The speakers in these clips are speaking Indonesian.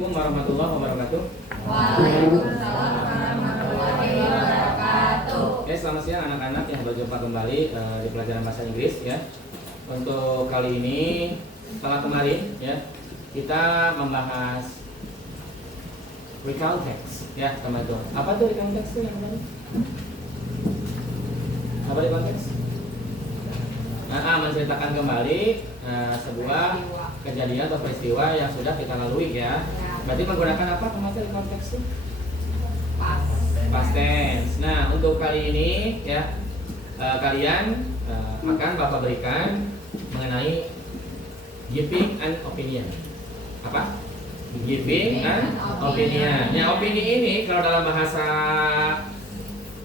Assalamualaikum warahmatullahi wabarakatuh. Waalaikumsalam warahmatullahi wabarakatuh. Oke, selamat siang anak-anak yang berjumpa kembali di pelajaran bahasa Inggris ya. Untuk kali ini setelah kemarin ya kita membahas recount text ya teman-teman. Apa tuh recount text itu yang kemarin? Apa recount text? Menceritakan kembali sebuah kejadian atau peristiwa yang sudah kita lalui ya. Berarti menggunakan apa kemarin recount text itu? Past tense. Nah, untuk kali ini ya kalian akan Bapak berikan mengenai giving an opinion. Apa? Giving an opinion. Ya, opini ini kalau dalam bahasa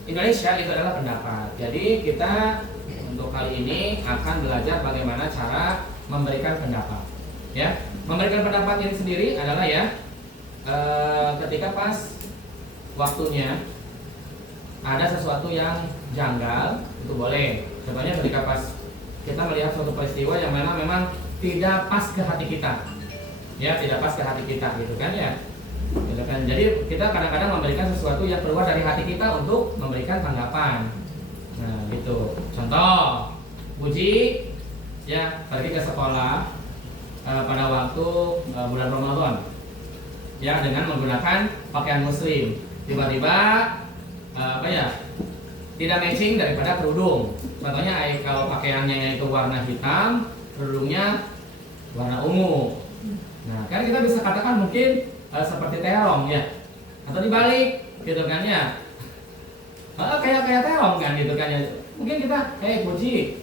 Indonesia itu adalah pendapat. Jadi kita untuk kali ini akan belajar bagaimana cara memberikan pendapat. Ya, memberikan pendapat ini sendiri adalah ya ketika pas waktunya ada sesuatu yang janggal itu boleh. Contohnya ketika pas kita melihat suatu peristiwa yang memang tidak pas ke hati kita, ya tidak pas ke hati kita gitu kan ya. Gitu kan. Jadi kita kadang-kadang memberikan sesuatu yang keluar dari hati kita untuk memberikan tanggapan. Nah gitu. Contoh, Puji ya pergi ke sekolah pada waktu bulan Ramadan ya dengan menggunakan pakaian muslim. Tiba-tiba tidak matching daripada kerudung. Contohnya kalau pakaiannya itu warna hitam, kerudungnya warna ungu. Nah, kan kita bisa katakan mungkin seperti terong ya, atau dibalik gitu kan ya. Kayak terong kan gitu kan ya. Mungkin kita Puji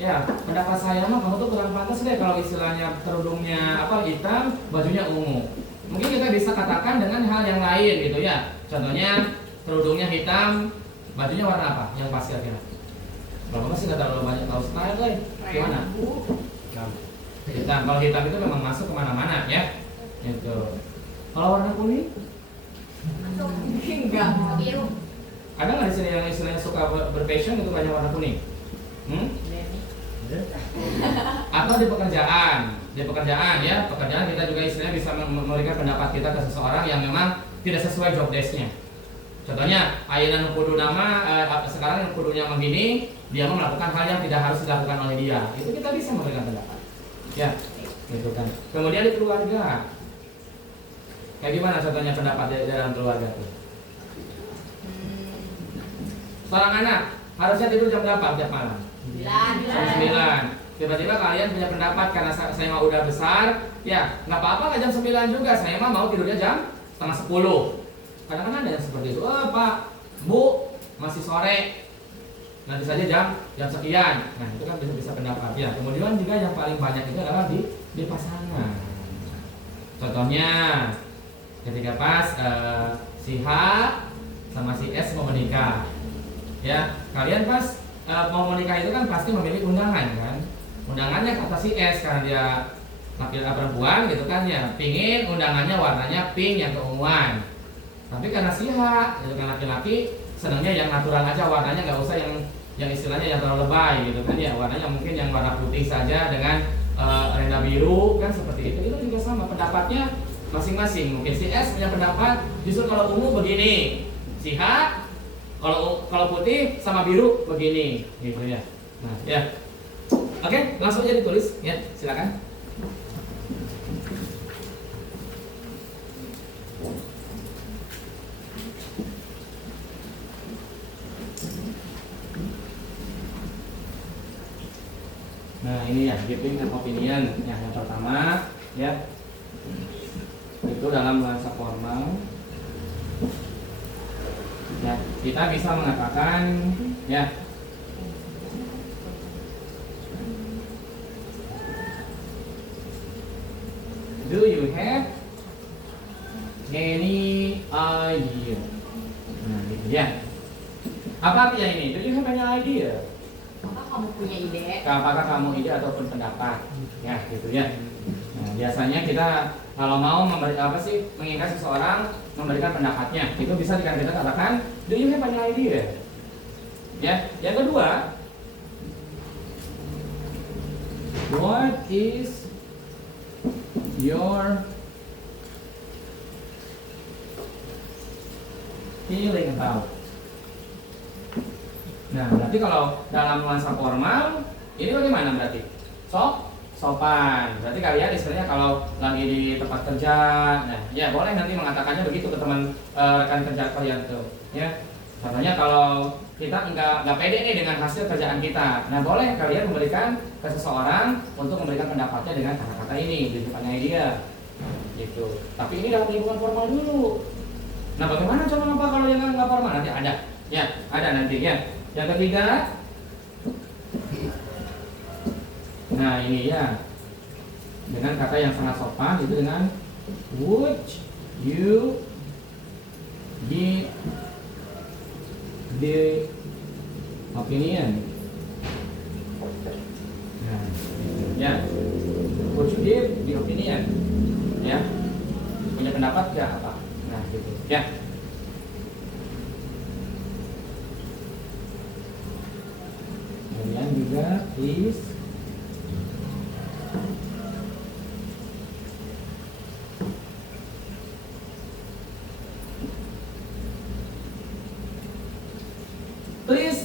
ya pendapat saya mah kamu tuh kurang pantas deh kalau istilahnya kerudungnya hitam, bajunya ungu. Mungkin kita bisa katakan dengan hal yang lain gitu ya. Contohnya kerudungnya hitam, bajunya warna apa yang pas kira-kira? Kalau masih nggak terlalu banyak tahu style deh. Gimana? Hitam. Kalau hitam itu memang masuk kemana-mana ya. Itu. Kalau warna kuning? Enggak. Biru. Ada nggak di sini yang istilahnya suka berpassion itu banyak warna kuning? Atau di pekerjaan ya, pekerjaan kita juga istilahnya bisa memberikan pendapat kita ke seseorang yang memang tidak sesuai job desk-nya. Contohnya, ayeuna kudu nama sekarang yang kudunya begini, dia melakukan hal yang tidak harus dilakukan oleh dia. Itu kita bisa memberikan pendapat. Ya, gitu kan. Kemudian di keluarga. Kayak gimana contohnya pendapat di dalam keluarga tuh? Seorang anak harusnya tidur jam berapa tiap malam? 9. Tiba-tiba kalian punya pendapat karena saya mau udah besar, ya nggak apa-apa nggak jam 9 juga. Saya mah mau tidurnya jam setengah 10. Kadang-kadang ada yang seperti itu. Pak, Bu, masih sore. Nanti saja jam sekian. Nah itu kan bisa pendapat. Ya kemudian juga yang paling banyak itu adalah di pasangan. Contohnya ketika pas si H sama si S mau menikah. Ya, kalian pas mau menikah itu kan pasti memilih undangan kan. Undangannya kata si S karena dia laki-laki perempuan gitu kan ya, pingin undangannya warnanya pink yang keunguan. Tapi karena si H gitu kan laki-laki senangnya yang natural aja warnanya, nggak usah yang istilahnya yang terlalu lebay gitu kan ya. Warnanya mungkin yang warna putih saja dengan renda biru kan seperti itu. Itu juga sama pendapatnya masing-masing. Mungkin si S punya pendapat justru kalau ungu begini, si H kalau putih sama biru begini, gitu ya. Nah, ya. Oke, langsung aja ditulis, ya. Silakan. Nah, ini ya, giving an opinion. Yang pertama, ya. Itu dalam bahasa formal. Ya, kita bisa mengatakan ya do you have any idea? Nah, gitu ya. Apa artinya ini? Do you have any idea? Apakah kamu punya ide? Apakah kamu ide ataupun pendapat? Ya, gitu ya. Nah, biasanya kita kalau mau mengingat seseorang memberikan pendapatnya, itu bisa kita katakan, do you have any idea? Ya, yang kedua, what is your feeling about. Nah, berarti kalau dalam nuansa formal, ini bagaimana berarti? Sopan. Berarti kalian istilahnya kalau lagi di tempat kerja, nah, ya boleh nanti mengatakannya begitu ke teman rekan kerja kalian tuh, ya. Contohnya kalau kita nggak pede nih dengan hasil kerjaan kita, nah boleh kalian memberikan ke seseorang untuk memberikan pendapatnya dengan kata-kata ini, tunjukkannya dia, gitu. Tapi ini dalam lingkungan formal dulu. Nah, bagaimana cara apa kalau yang nggak formal? Nanti ada, ya, ada nanti ya. Yang ketiga, nah ini ya, dengan kata yang sangat sopan itu dengan would you give the opinion. Nah, ya, would you give the opinion, ya, punya pendapat ya apa? Nah gitu, ya. Kemudian juga please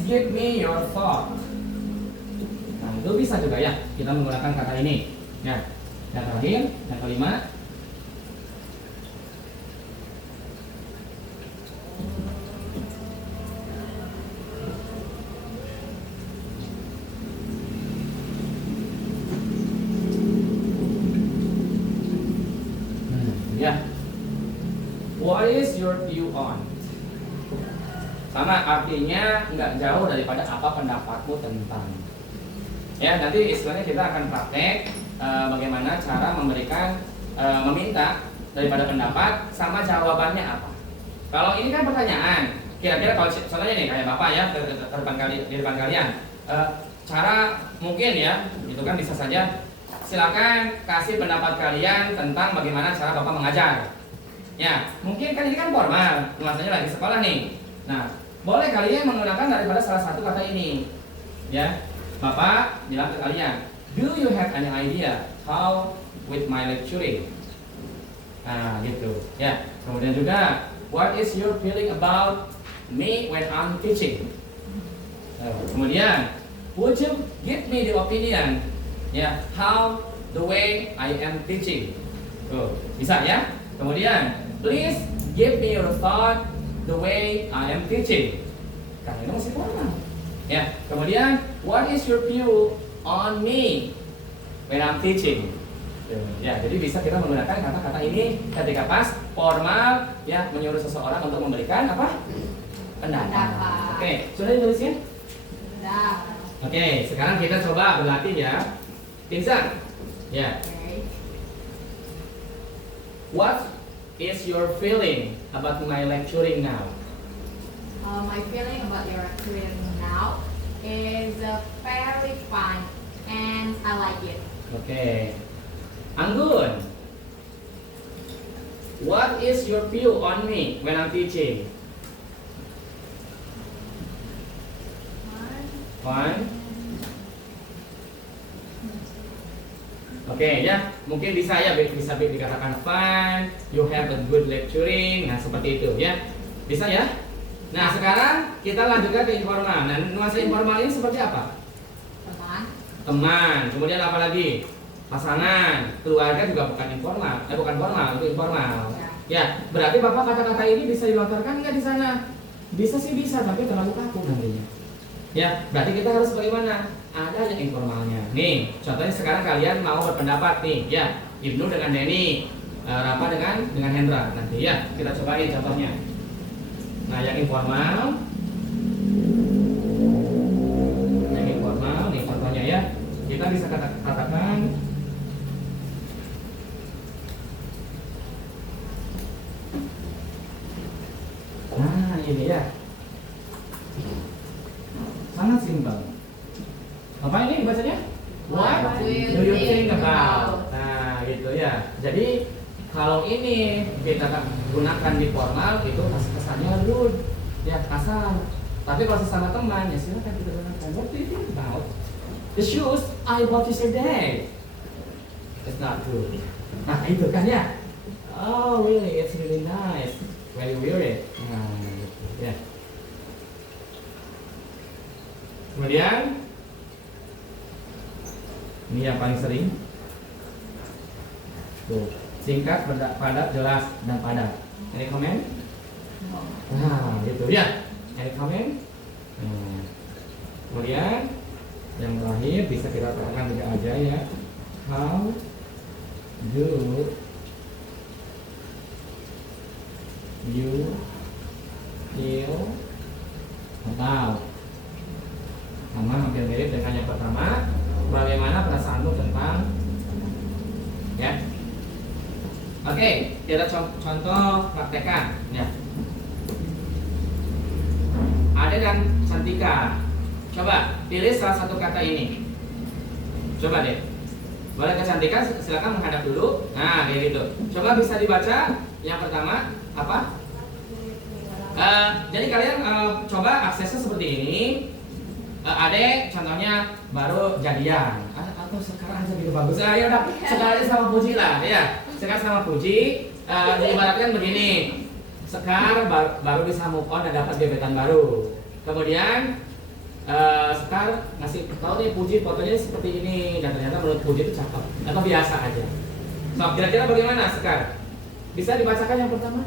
give me your thought. Nah itu bisa juga ya kita menggunakan kata ini. Ya, yang terakhir, yang kelima. Ya, what is your view on? Sama artinya nggak jauh daripada apa pendapatmu tentang. Ya, nanti istilahnya kita akan praktek bagaimana cara memberikan meminta daripada pendapat sama jawabannya apa. Kalau ini kan pertanyaan, kira-kira kalau contohnya nih kayak bapak ya di depan kalian, cara mungkin ya, itu kan bisa saja. Silakan kasih pendapat kalian tentang bagaimana cara bapak mengajar. Ya, mungkin kan ini kan formal, nuansanya lagi sekolah nih. Nah, boleh kalian menggunakan daripada salah satu kata ini. Ya, bapak bilang ke kalian, do you have any idea how with my lecturing? Nah, gitu. Ya, kemudian juga, what is your feeling about me when I'm teaching? Kemudian, would you give me the opinion? Ya, how the way I am teaching? Bisa ya. Kemudian, please give me your thought the way I am teaching. Karena itu masih formal. Ya, kemudian what is your view on me when I'm teaching? Ya, jadi bisa kita menggunakan kata-kata ini ketika pas formal ya menyuruh seseorang untuk memberikan apa? Pendapat. Oke, sudah ditulisnya? Sudah. Oke, sekarang kita coba berlatih ya. Pinsan. Ya. What is your feeling about my lecturing now? My feeling about your lecturing now is very fun and I like it. Okay. Anggun, what is your view on me when I'm teaching? Fun. Oke ya, mungkin bisa ya bisa dikatakan fun, you have a good lecturing, nah seperti itu ya, bisa ya. Nah sekarang kita lanjutkan ke informal. Nah nuansa informal ini seperti apa? Teman. Kemudian apa lagi? Pasangan, keluarga juga bukan informal, bukan formal, itu informal. Ya, berarti bapak kata-kata ini bisa dilontarkan nggak di sana? Bisa sih bisa, tapi terlalu kaku nantinya. Ya, berarti kita harus bagaimana? Ada yang informalnya. Nih, contohnya sekarang kalian mau berpendapat nih, ya, Ibnu dengan Denny, Rafa dengan Hendra. Nanti ya, kita cobain contohnya. Nah, yang informal, nih contohnya ya, kita bisa katakan. Nah, ini ya. Sangat simpel. Apa ini bacanya? What do you think about? Nah, gitu ya. Jadi kalau ini kita gunakan di formal itu kesannya rude, ya kasar. Tapi kalau sesama teman ya silakan kita gunakan. What do you think about the shoes I bought yesterday? It's not rude. Nah, itu kan ya. Oh, really? It's really nice when you wear it. Nah, gitu. Kemudian ini yang paling sering. Tuh, singkat, padat, jelas, dan padat. Any comment? Nah, gitu ya. Any comment? Kemudian yang terakhir bisa kita katakan juga aja ya. How do you feel about? Sama hampir mirip dengan yang pertama. Bagaimana perasaanmu tentang ya? Oke, kita contoh praktekan ya. Ade dan Santika, coba pilih salah satu kata ini. Coba deh. Boleh ke Santika, silakan menghadap dulu. Nah, kayak gitu. Coba bisa dibaca yang pertama apa? Jadi kalian coba aksesnya seperti ini. Ade contohnya baru jadian atau sekarang aja gitu bagus. Ya udah, sekarang aja sama Puji lah ya. Sekarang sama Puji diibaratkan begini. Sekar baru bisa move on dan dapat gebetan baru. Kemudian Sekar ngasih tahu nih Puji fotonya seperti ini dan ternyata menurut Puji itu cakep atau biasa aja. So kira-kira bagaimana Sekar? Bisa dibacakan yang pertama?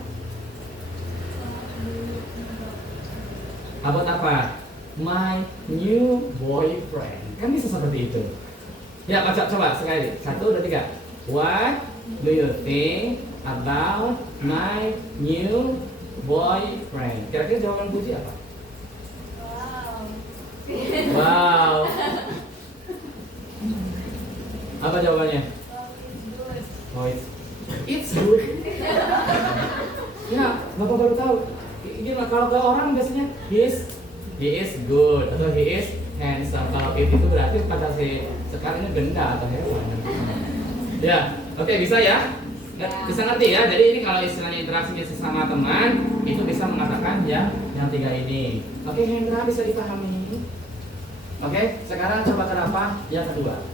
About apa? My new boyfriend. Kan bisa seperti itu. Ya, baca coba sekali. 1, 2, 3. What do you think about my new boyfriend? Kira-kira jawaban Puji apa? Wow. Apa jawabannya? Oh, it's good. Ya, Bapak baru tahu. Gimana kalau ke orang biasanya he is good atau he is handsome. Kalau itu berarti pada si sekarang ini benda atau hewan. Ya, oke, bisa ya? Bisa ngerti ya? Jadi ini kalau istilahnya interaksi sesama teman itu bisa mengatakan ya yang 3 ini. Oke, Hendra bisa dipahami. Oke, sekarang coba kenapa yang kedua.